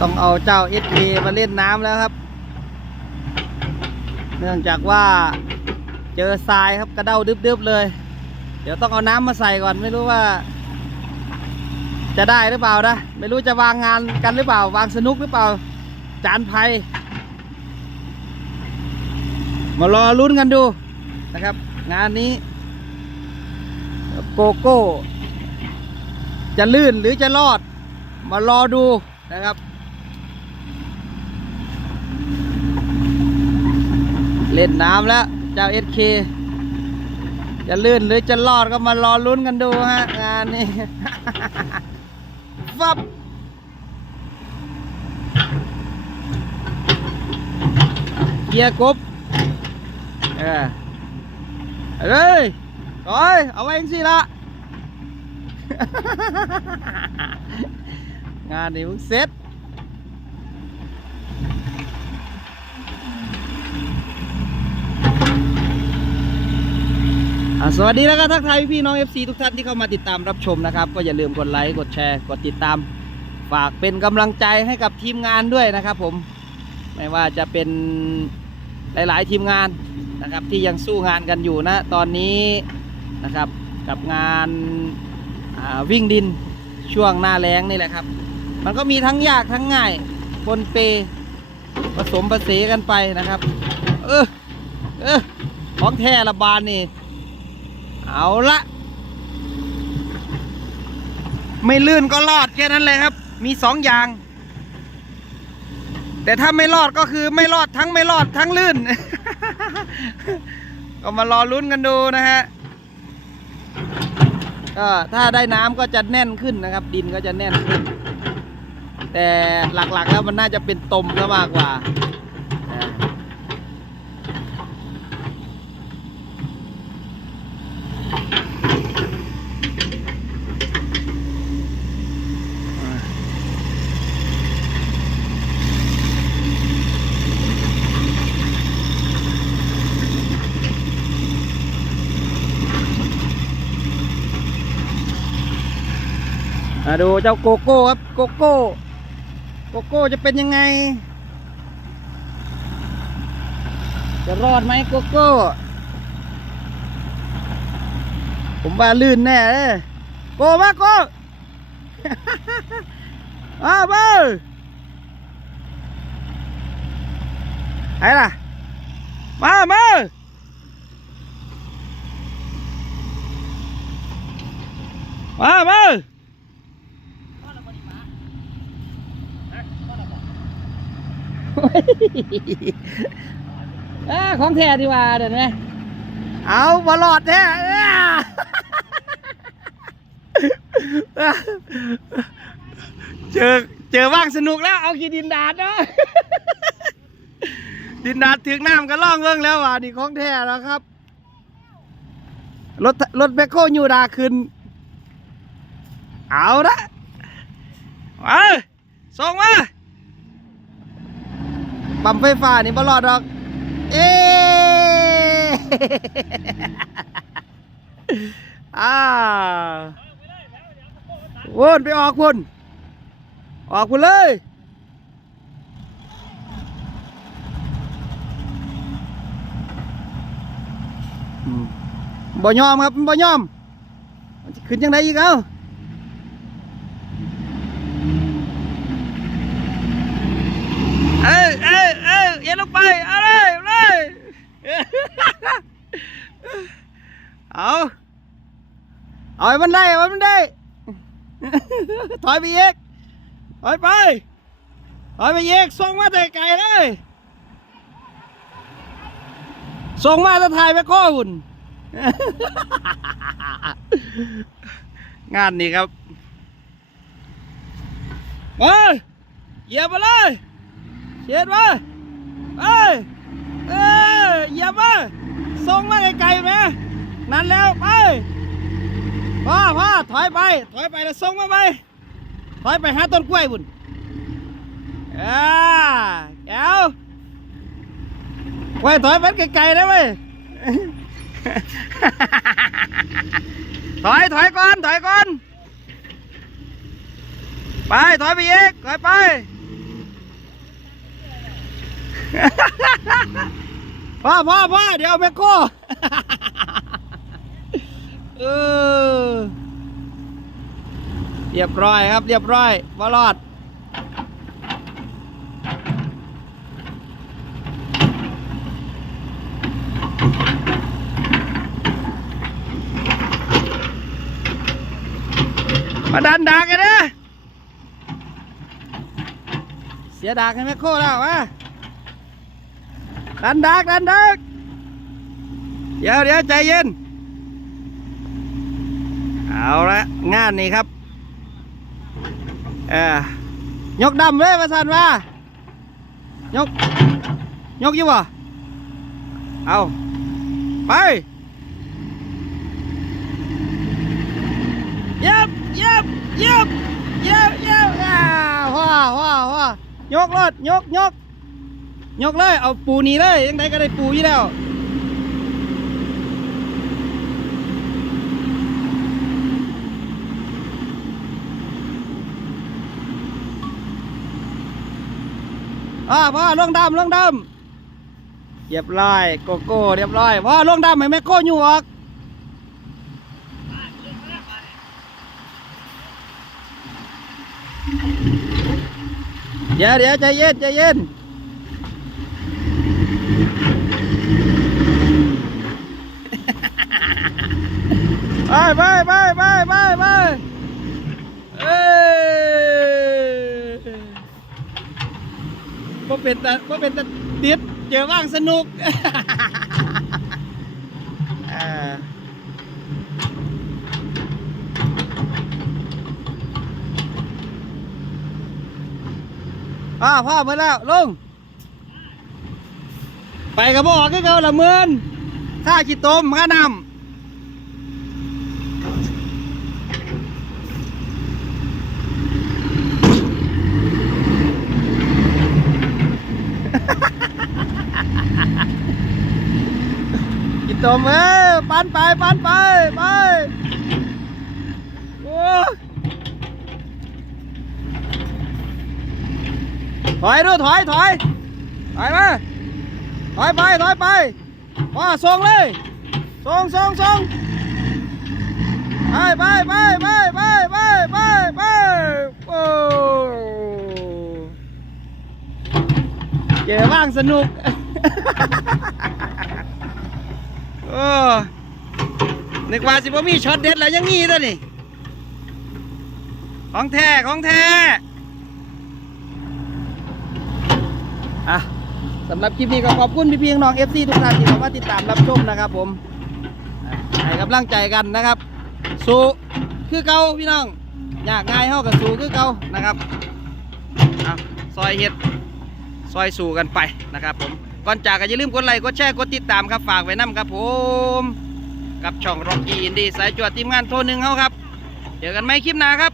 ต้องเอาเจ้า SK มาเล่นน้ำแล้วครับ เนื่องจากว่าเจอทรายครับกระเด้าดึบๆเลย เดี๋ยวต้องเอาน้ำมาใส่ก่อนไม่รู้ว่า จะได้หรือเปล่านะไม่รู้จะวางงานกันหรือเปล่า วางสนุกหรือเปล่า จานภัยมารอลุ้นกันดูนะครับ งานนี้ โกโก้ จะลื่นหรือจะรอด มารอดูนะครับ เล่นน้ำแล้วเจ้า SK จะลื่นหรือจะรอดก็มารอลุ้นกันดูฮะงานนี้ฟับเกียร์กบเออเอาเลยโอ้ยเอาไว้เองสิละงานนี้มึงเสร็จ สวัสดีแล้วก็ทักทายพี่น้อง FC ทุกท่านที่เข้ามาติดตามรับชมนะครับ ก็อย่าลืมกดไลค์กดแชร์กดติดตาม ฝากเป็นกำลังใจให้กับทีมงานด้วยนะครับผมไม่ว่าจะเป็นหลาย ๆ ทีมงานนะครับที่ยังสู้งานกันอยู่นะตอนนี้นะครับกับงานาวิ่งดินช่วงหน้าแล้งนี่แหละครับ มันก็มีทั้งยากทั้งง่ายปนเปผสมผสานกันไปนะครับ เออเออของแท้ระบานนี่ เอาละไม่ลื่นก็รอดแค่นั้นเลยครับ มีสองอย่าง แต่ถ้าไม่รอดก็คือไม่รอดทั้งไม่รอดทั้งลื่น ก็มารอลุ้นกันดูนะฮะก็ถ้าได้น้ำก็จะแน่นขึ้นนะครับ ดินก็จะแน่นขึ้น แต่หลักๆแล้วมันน่าจะเป็นตมซะมากกว่า มาดูเจ้าโกโก้ครับโกโก้โกโก้จะเป็นยังไง จะรอดไหมโกโก้ ผมว่าลื่นแน่เลยโกมาโกมาเบอร์ไหนล่ะ มามามามา อ่าของแท้ดีกว่าเดี๋ยวนี้เอาบอลอดแท้อ่าเจอเจอว่างสนุกแล้วเอาขีดินดาดเนาะดินดาดถึงน้ำก็ล่องเบิ่องแล้วว่ะนี่ของแท้แล้วครับรถรถแบคโคยูดาขึ้น เอาละ มาส่งมา ปั๊มไฟฟ้านี่บรอดดอก เอ๊อ่าวนไปออกคุณออกคุณเลยอืมบ่ยอมครับบ่ยอมขึ้นยังไงอีกเอ้าเอ้ย เอ้ยเอ้ยเย็นลงไปเอาเลยเอาเลยเอาเอาให้มันได้เอาให้มันได้ ถอยไปอีกถอยไปถอยไปอีกส่งมาแต่ไกลเลยส่งมาจะถ่ายไปข้อหุ่นงานนี้ครับมาเหยียบมาเลยเฉียดมาไป เอ้ยเหยียบมาส่งมาไกลๆไหมนั่นแล้วไปพ่อพ่อถอยไป ถอยไปแล้วส่งมาไหมถอยไปหาต้นกล้วยบุญอ่าแก้วไว้ถอยไปไกลๆนะเว้ยถอยถอยก่อนถอยก่อนไปถอยไปอีกถอยไป พ่อพ่อพ่อเดี๋ยวแมคโคเออเรียบร้อยครับ เรียบร้อยบอลอดมาดันดากกันนะเสียดากให้แม่โคแล้ววะ ดันดากดันดากเดี๋ยวเดี๋ยวใจเย็น เอาละงานนี้ครับเออยกดำเลยมาสันว่ายก ยกอยู่บ่เอาไปเย็บเย็บเย็บเย็บเย็บอ่าว้าว้าว้ายกรถยกยก ยกเลย เอาปูนี่เลยยังไงก็ได้ปูอยู่แล้วอ่าพ่อลงดำลงดำเรียบร้อยโกโก้เรียบร้อยพ่อลงดำให้แม่โก้อยู่ออกเดี๋ยวเดี๋ยวใจเย็นใจเย็น ไปไปไปไปไปไปเอ้ยบ่เป็นแต่บ่เป็นแต่ติดเจอว่างสนุกอ่าอ่าพ่อแล้วลุงไปกับบ่อกคือเก่าละเมินค่าขี้ต้มค่าน้ำ กินตมเอ้ปันไปปันไปไปโอ้ถอยดูถอยถอยถอยมาถอยไปถอยไปว่าส่งเลยส่งส่งส่งไปไปไปไปไปไปไปไปโอ้เก๋บ้างสนุก โอ้นึกว่าสิบ่มีช็อตเด็ดแล้วยังมีตัวนี่ของแท้ของแท้อะสำหรับคลิปนี้ก็ขอบคุณพี่ๆน้องเอฟซีทุกท่านที่เข้ามาติดตามรับชมนะครับผมให้กำลังใจกันนะครับ สู้คือเก่าพี่น้อง อยากง่ายเท่ากับสู้คือเก่านะครับอะซอยเห็ดซอยสู่กันไปนะครับผม ก่อนจากก็อย่าลืมกดไลค์กดแชร์กดติดตามครับฝากไว้น้ำครับผม กับช่องร็อกกี้อินดี้สายจวดทีมงานโทรหนึ่งเขาครับ เจอกันไหมคลิปหน้าครับ